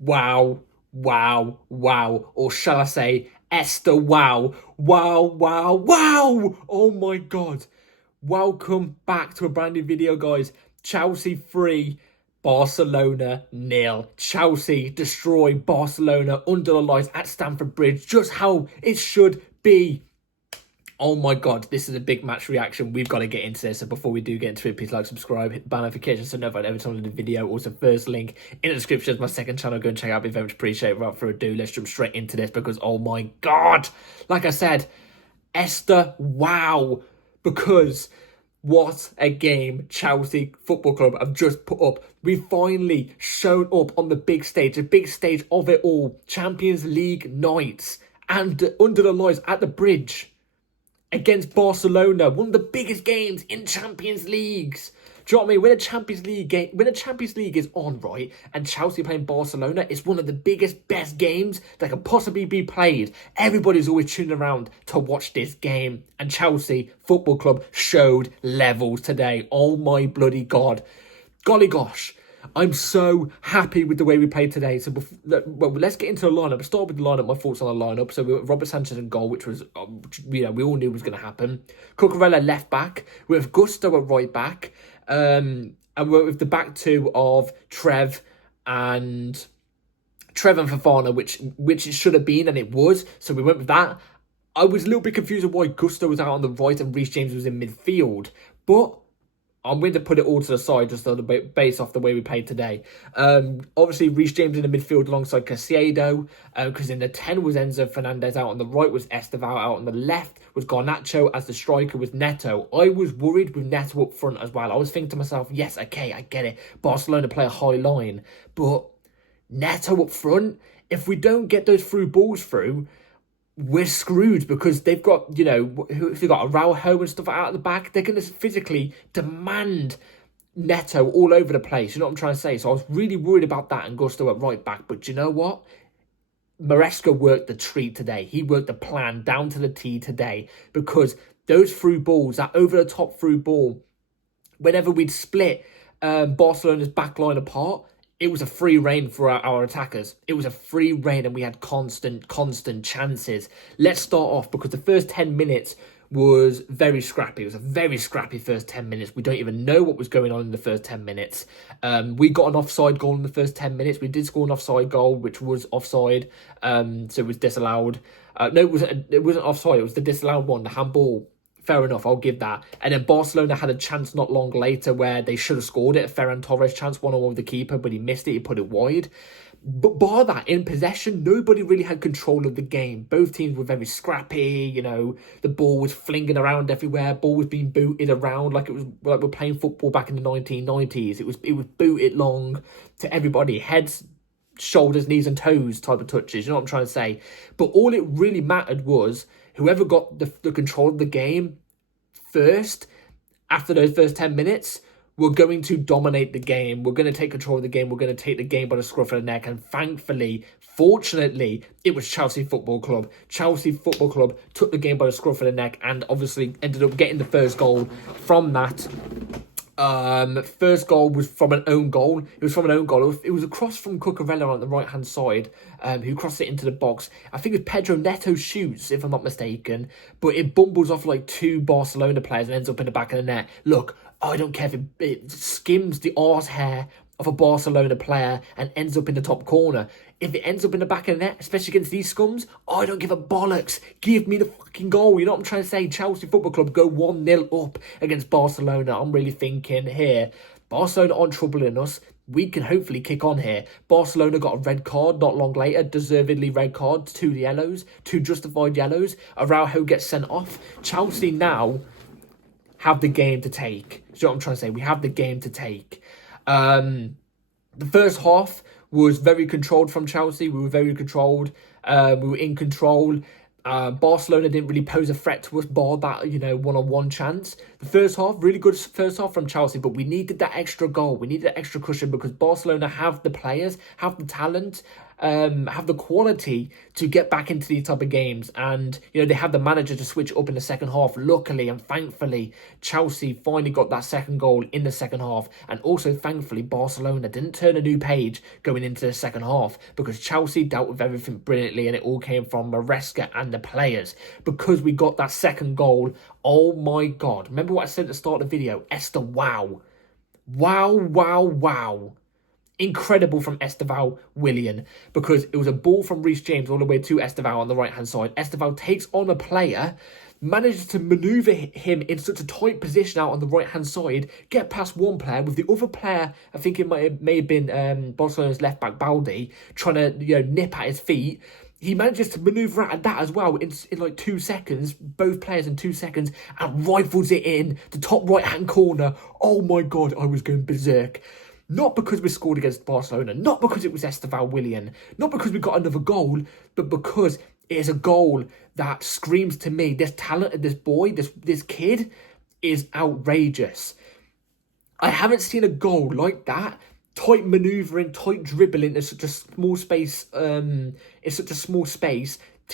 Wow, wow, wow. Or shall I say, Estevao. Wow, wow, wow. Oh my God. Welcome back to a brand new video, guys. Chelsea 3, Barcelona nil. Chelsea destroy Barcelona under the lights at Stamford Bridge, just how it should be. Oh my God, this is a big match reaction. We've got to get into this. So before we do get into it, please like, subscribe, hit the bell notification so never every time I do a video. Also, first link in the description is my second channel. Go and check out. It'd be very much appreciated. Without further ado, let's jump straight into this because, oh my God, like I said, Esther, wow, because what a game Chelsea Football Club have just put up. We finally shown up on the big stage of it all. Champions League nights and under the lights at the Bridge against Barcelona, one of the biggest games in Champions Leagues. Do you know what I mean? When a Champions League is on, right, and Chelsea playing Barcelona, it's one of the biggest, best games that can possibly be played. Everybody's always tuning around to watch this game, and Chelsea Football Club showed levels today. Oh my bloody God. Golly gosh. I'm so happy with the way we played today. So, well, let's get into the lineup. I'll start with the lineup, my thoughts on the lineup. So, we got Robert Sanchez in goal, which was, we all knew was going to happen. Cucurella left back, with Gusto at right back. And we're with the back two of Trev and Fofana, which it should have been, and it was. So, we went with that. I was a little bit confused of why Gusto was out on the right and Reece James was in midfield. But I'm going to put it all to the side just on the base off the way we played today. Obviously, Reece James in the midfield alongside Caicedo, because in the 10 was Enzo Fernandez, out on the right was Estevao, out on the left was Garnacho, as the striker was Neto. I was worried with Neto up front as well. I was thinking to myself, yes, okay, I get it. Barcelona play a high line, but Neto up front, if we don't get those through balls through, we're screwed because they've got, if they've got Araujo and stuff out at the back, they're going to physically demand Neto all over the place. You know what I'm trying to say? So I was really worried about that and Gusto at right back. But you know what? Maresca worked the treat today. He worked the plan down to the T today because those through balls, that over-the-top through ball, whenever we'd split Barcelona's back line apart, it was a free reign for our attackers. It was a free reign and we had constant chances. Let's start off because the first 10 minutes was very scrappy. It was a very scrappy first 10 minutes. We don't even know what was going on in the first 10 minutes. We got an offside goal in the first 10 minutes. We did score an offside goal, which was offside. So it was disallowed. No, it wasn't offside. It was the disallowed one, the handball. Fair enough, I'll give that. And then Barcelona had a chance not long later where they should have scored it. A Ferran Torres chance, one-on-one with the keeper, but he missed it. He put it wide. But bar that, in possession, nobody really had control of the game. Both teams were very scrappy. The ball was flinging around everywhere. Ball was being booted around like we're playing football back in the 1990s. It was booted long to everybody. Heads, shoulders, knees and toes type of touches. You know what I'm trying to say? But all it really mattered was whoever got the control of the game first, after those first 10 minutes, we're going to dominate the game. We're going to take control of the game. We're going to take the game by the scruff of the neck. And thankfully, fortunately, it was Chelsea Football Club. Chelsea Football Club took the game by the scruff of the neck and obviously ended up getting the first goal from that. First goal was from an own goal. It was from an own goal. It was a cross from Cucurella on the right-hand side, who crossed it into the box. I think it was Pedro Neto shoots, if I'm not mistaken, but it bumbles off like two Barcelona players and ends up in the back of the net. Look, I don't care if it skims the arse hair of a Barcelona player and ends up in the top corner. If it ends up in the back of the net, especially against these scums, I don't give a bollocks. Give me the fucking goal. You know what I'm trying to say? Chelsea Football Club go 1-0 up against Barcelona. I'm really thinking here, Barcelona aren't troubling us. We can hopefully kick on here. Barcelona got a red card not long later, deservedly red card, two yellows, two justified yellows. Araujo gets sent off. Chelsea now have the game to take. You know what I'm trying to say? We have the game to take. The first half was very controlled from Chelsea. We were very controlled. We were in control. Barcelona didn't really pose a threat to us, bar that, one-on-one chance. The first half, really good first half from Chelsea, but we needed that extra goal. We needed that extra cushion because Barcelona have the players, have the talent, have the quality to get back into these type of games. And, they had the manager to switch up in the second half. Luckily and thankfully, Chelsea finally got that second goal in the second half. And also, thankfully, Barcelona didn't turn a new page going into the second half, because Chelsea dealt with everything brilliantly, and it all came from Maresca and the players. Because we got that second goal, oh my God. Remember what I said at the start of the video? Estevao. Wow, wow, wow. Incredible from Estevao Willian, because it was a ball from Reece James all the way to Estevao on the right-hand side. Estevao takes on a player, manages to manoeuvre him in such a tight position out on the right-hand side, get past one player, with the other player, I think it may have been Barcelona's left-back, Baldi, trying to nip at his feet. He manages to manoeuvre out of that as well in like 2 seconds, both players in 2 seconds, and rifles it in the top right-hand corner. Oh my God, I was going berserk. Not because we scored against Barcelona, not because it was Estevao Willian, not because we got another goal, but because it is a goal that screams to me, this talent of this boy, this kid, is outrageous. I haven't seen a goal like that. Tight manoeuvring, tight dribbling in such a small space. To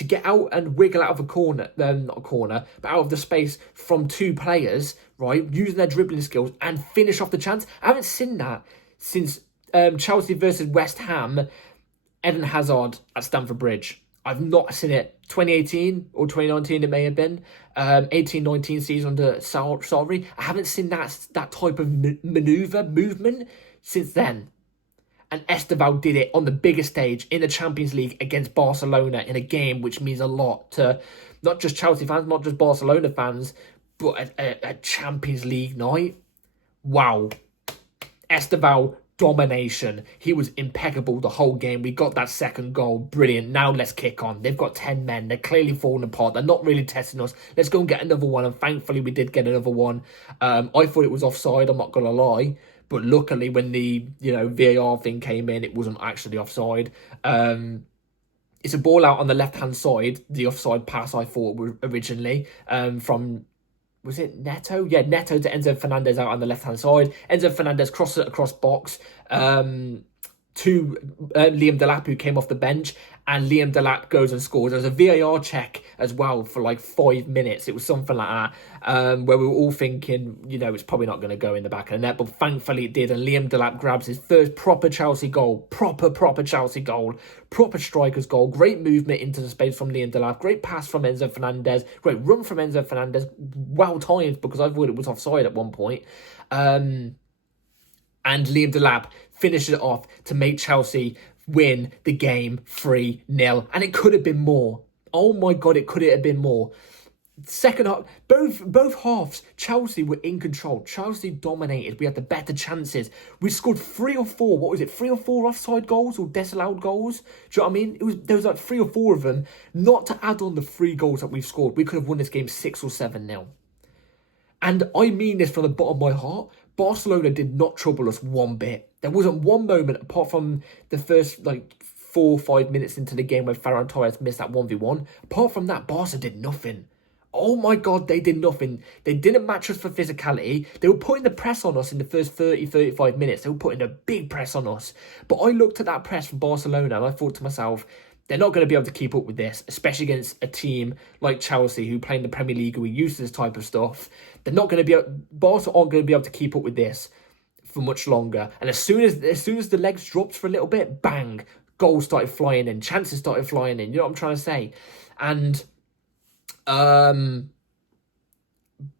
get out and wiggle out of a corner, not a corner, but out of the space from two players, right? Using their dribbling skills and finish off the chance. I haven't seen that since Chelsea versus West Ham, Eden Hazard at Stamford Bridge. I've not seen it. 2018 or 2019 it may have been. 18-19 season under Sarri. I haven't seen that type of movement since then. And Estevao did it on the biggest stage in the Champions League against Barcelona in a game which means a lot to not just Chelsea fans, not just Barcelona fans, but a Champions League night. Wow. Estevao, domination. He was impeccable the whole game. We got that second goal. Brilliant. Now let's kick on. They've got 10 men. They're clearly falling apart. They're not really testing us. Let's go and get another one. And thankfully we did get another one. I thought it was offside. I'm not going to lie. But luckily, when the VAR thing came in, it wasn't actually offside. It's a ball out on the left-hand side, the offside pass I thought originally, from, was it Neto? Yeah, Neto to Enzo Fernandez out on the left-hand side. Enzo Fernandez crossed it across box to Liam Delap, who came off the bench, and Liam Delap goes and scores. There was a VAR check as well for like 5 minutes. It was something like that, where we were all thinking, it's probably not going to go in the back of the net, but thankfully it did, and Liam Delap grabs his first proper Chelsea goal, proper Chelsea goal, proper striker's goal. Great movement into the space from Liam Delap, great pass from Enzo Fernandez, great run from Enzo Fernandez, well timed, because I thought it was offside at one point. And Liam Delap finished it off to make Chelsea win the game 3-0. And it could have been more. Oh my God, it could have been more. Second half, both halves, Chelsea were in control. Chelsea dominated. We had the better chances. We scored 3 or 4. 3 or 4 offside goals or disallowed goals? Do you know what I mean? There was like 3 or 4 of them. Not to add on the 3 goals that we've scored. We could have won this game 6 or 7-0. And I mean this from the bottom of my heart. Barcelona did not trouble us one bit. There wasn't one moment, apart from the first 4 or 5 minutes into the game where Ferran Torres missed that 1v1. Apart from that, Barca did nothing. Oh my God, they did nothing. They didn't match us for physicality. They were putting the press on us in the first 30-35 minutes. They were putting a big press on us. But I looked at that press from Barcelona and I thought to myself, they're not going to be able to keep up with this, especially against a team like Chelsea who play in the Premier League, who are used to this type of stuff. They're not going to be Barca aren't going to be able to keep up with this for much longer. And as soon as the legs dropped for a little bit, bang, goals started flying in, chances started flying in. You know what I'm trying to say? And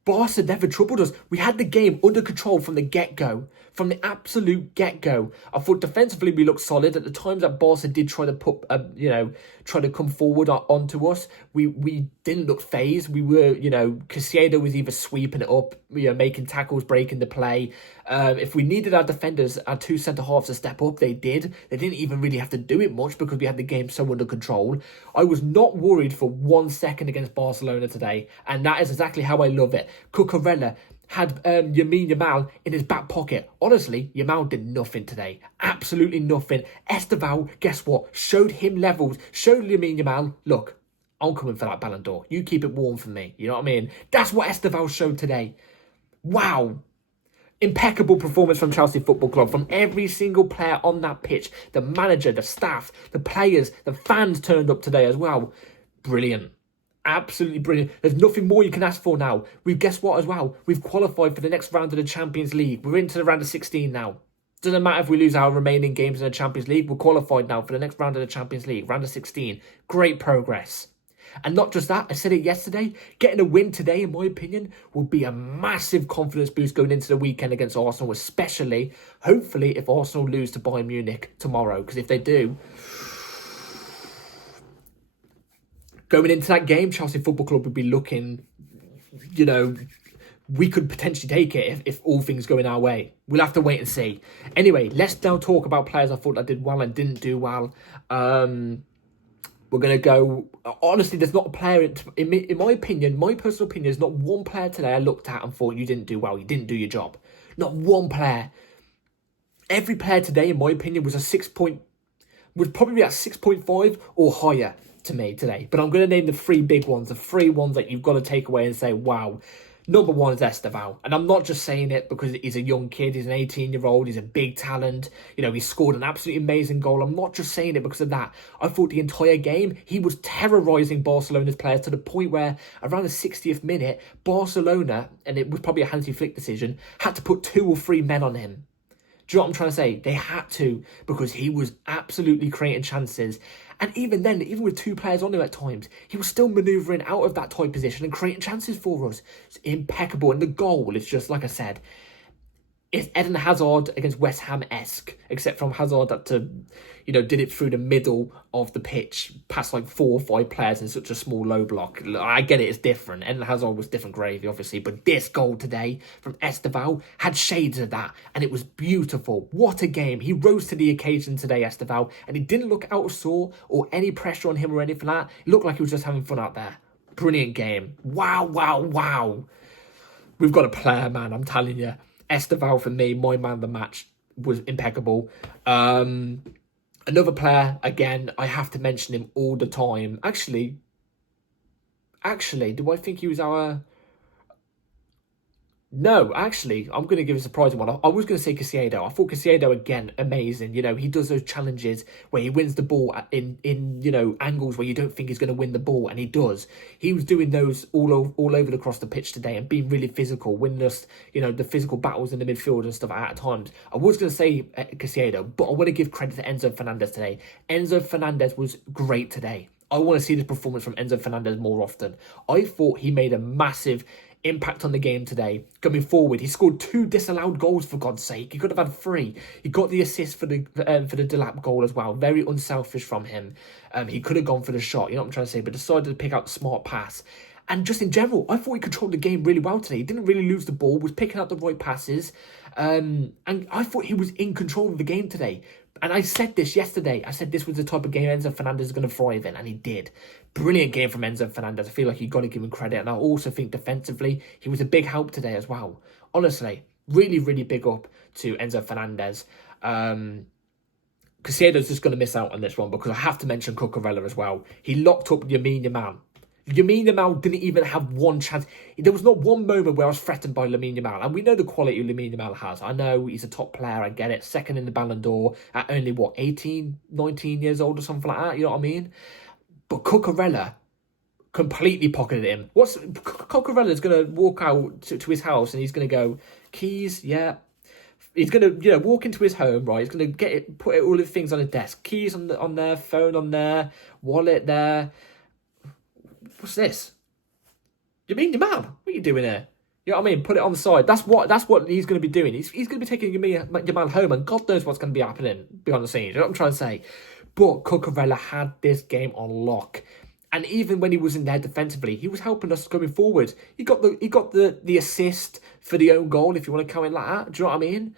Barca never troubled us. We had the game under control from the get-go. From the absolute get-go. I thought defensively we looked solid. At the times that Barca did try to try to come forward onto us, we didn't look phased. We were, Caicedo was either sweeping it up, making tackles, breaking the play. If we needed our defenders, our 2 centre-halves to step up, they did. They didn't even really have to do it much because we had the game so under control. I was not worried for 1 second against Barcelona today, and that is exactly how I love it. Cucurella had Yamal in his back pocket. Honestly, Yamal did nothing today. Absolutely nothing. Estevao, guess what? Showed him levels. Showed Yamal, look, I'm coming for that Ballon d'Or. You keep it warm for me. You know what I mean? That's what Estevao showed today. Wow. Impeccable performance from Chelsea Football Club, from every single player on that pitch. The manager, the staff, the players, the fans turned up today as well. Brilliant. Absolutely brilliant. There's nothing more you can ask for now. Guess what as well? We've qualified for the next round of the Champions League. We're into the round of 16 now. Doesn't matter if we lose our remaining games in the Champions League. We're qualified now for the next round of the Champions League, round of 16. Great progress. And not just that, I said it yesterday, getting a win today, in my opinion, will be a massive confidence boost going into the weekend against Arsenal, especially, hopefully, if Arsenal lose to Bayern Munich tomorrow. Because if they do, going into that game, Chelsea Football Club would be looking, we could potentially take it if all things go in our way. We'll have to wait and see. Anyway, let's now talk about players I thought that did well and didn't do well. We're going to go... Honestly, there's not a player... In my opinion, my personal opinion, there's not one player today I looked at and thought, you didn't do well, you didn't do your job. Not one player. Every player today, in my opinion, was was probably at 6.5 or higher to me today. But I'm going to name the three big ones, the three ones that you've got to take away and say, wow. Number one is Estevao. And I'm not just saying it because he's a young kid. He's an 18-year-old. He's a big talent. He scored an absolutely amazing goal. I'm not just saying it because of that. I thought the entire game, he was terrorising Barcelona's players to the point where around the 60th minute, Barcelona, and it was probably a Hansi Flick decision, had to put 2 or 3 men on him. Do you know what I'm trying to say? They had to, because he was absolutely creating chances. And even then, even with 2 players on him at times, he was still manoeuvring out of that tight position and creating chances for us. It's impeccable. And the goal is just, like I said, it's Eden Hazard against West Ham-esque, except from Hazard that did it through the middle of the pitch, past like 4 or 5 players in such a small low block. I get it, it's different. Eden Hazard was different gravy, obviously, but this goal today from Estevao had shades of that, and it was beautiful. What a game. He rose to the occasion today, Estevao, and he didn't look out of sort or any pressure on him or anything like that. It looked like he was just having fun out there. Brilliant game. Wow, wow, wow. We've got a player, man, I'm telling you. Estevao, for me, my man of the match, was impeccable. Another player, again, I have to mention him all the time. Actually, do I think he was our... No, actually, I'm going to give a surprising one. I was going to say Caicedo. I thought Caicedo, again, amazing. He does those challenges where he wins the ball in angles where you don't think he's going to win the ball, and he does. He was doing those all over across the pitch today and being really physical, winning us, the physical battles in the midfield and stuff at times. I was going to say Caicedo, but I want to give credit to Enzo Fernandez today. Enzo Fernandez was great today. I want to see this performance from Enzo Fernandez more often. I thought he made a massive impact on the game today. Coming forward, he scored 2 disallowed goals, for God's sake. He could have had 3. He got the assist for the Delap goal as well. Very unselfish from him. He could have gone for the shot, you know what I'm trying to say, but decided to pick out the smart pass. And just in general, I thought he controlled the game really well today. He didn't really lose the ball, was picking out the right passes. And I thought he was in control of the game today. And I said this yesterday. I said this was the type of game Enzo Fernandez is going to thrive in, and he did. Brilliant game from Enzo Fernandez. I feel like you've got to give him credit. And I also think defensively, he was a big help today as well. Honestly, really, really big up to Enzo Fernandez. Caicedo's just going to miss out on this one because I have to mention Cucurella as well. He locked up Yamal. Yamal didn't even have one chance. There was not one moment where I was threatened by Yamal. And we know the quality Yamal has. I know he's a top player. I get it. Second in the Ballon d'Or at only, 18, 19 years old or something like that. You know what I mean? But Cucurella completely pocketed him. Cucurella's going to walk out to his house and he's going to go, keys, yeah. He's going to, walk into his home, right? He's going to put all his things on his desk. Keys on there, phone on there, wallet there. What's this? Yamal, what are you doing here? You know what I mean? Put it on the side. That's what he's going to be doing. He's going to be taking Yamal home, and God knows what's going to be happening behind the scenes. You know what I'm trying to say? But Cucurella had this game on lock. And even when he was in there defensively, he was helping us going forward. He got the assist for the own goal, if you want to count it like that. Do you know what I mean?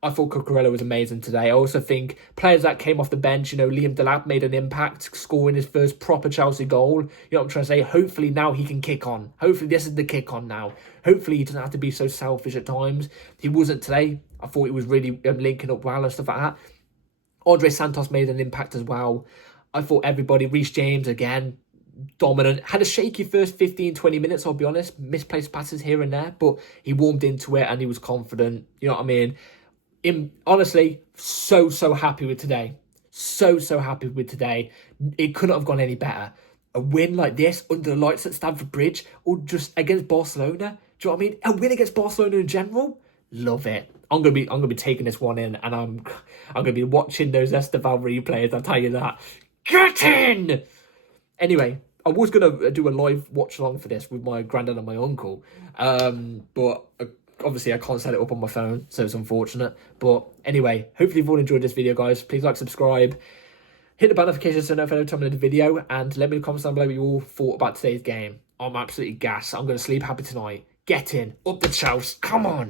I thought Cucurella was amazing today. I also think players that came off the bench, Liam Delap made an impact, scoring his first proper Chelsea goal. You know what I'm trying to say? Hopefully now he can kick on. Hopefully this is the kick on now. Hopefully he doesn't have to be so selfish at times. He wasn't today. I thought he was really linking up well and stuff like that. Andre Santos made an impact as well. I thought everybody, Reece James again, dominant. Had a shaky first 15, 20 minutes, I'll be honest. Misplaced passes here and there, but he warmed into it and he was confident. You know what I mean? Honestly, so happy with today. So happy with today. It couldn't have gone any better. A win like this under the lights at Stamford Bridge or just against Barcelona. Do you know what I mean? A win against Barcelona in general. Love it. I'm gonna be taking this one in, and I'm gonna be watching those Estevao replays. I'll tell you that. Get in. Anyway, I was gonna do a live watch along for this with my granddad and my uncle, but obviously I can't set it up on my phone, so it's unfortunate. But anyway, hopefully you've all enjoyed this video, guys. Please like, subscribe, hit the bell notification so you know every time I make a video, and let me in the comments down below what you all thought about today's game. I'm absolutely gassed. I'm gonna sleep happy tonight. Get in, up the chouse, come on.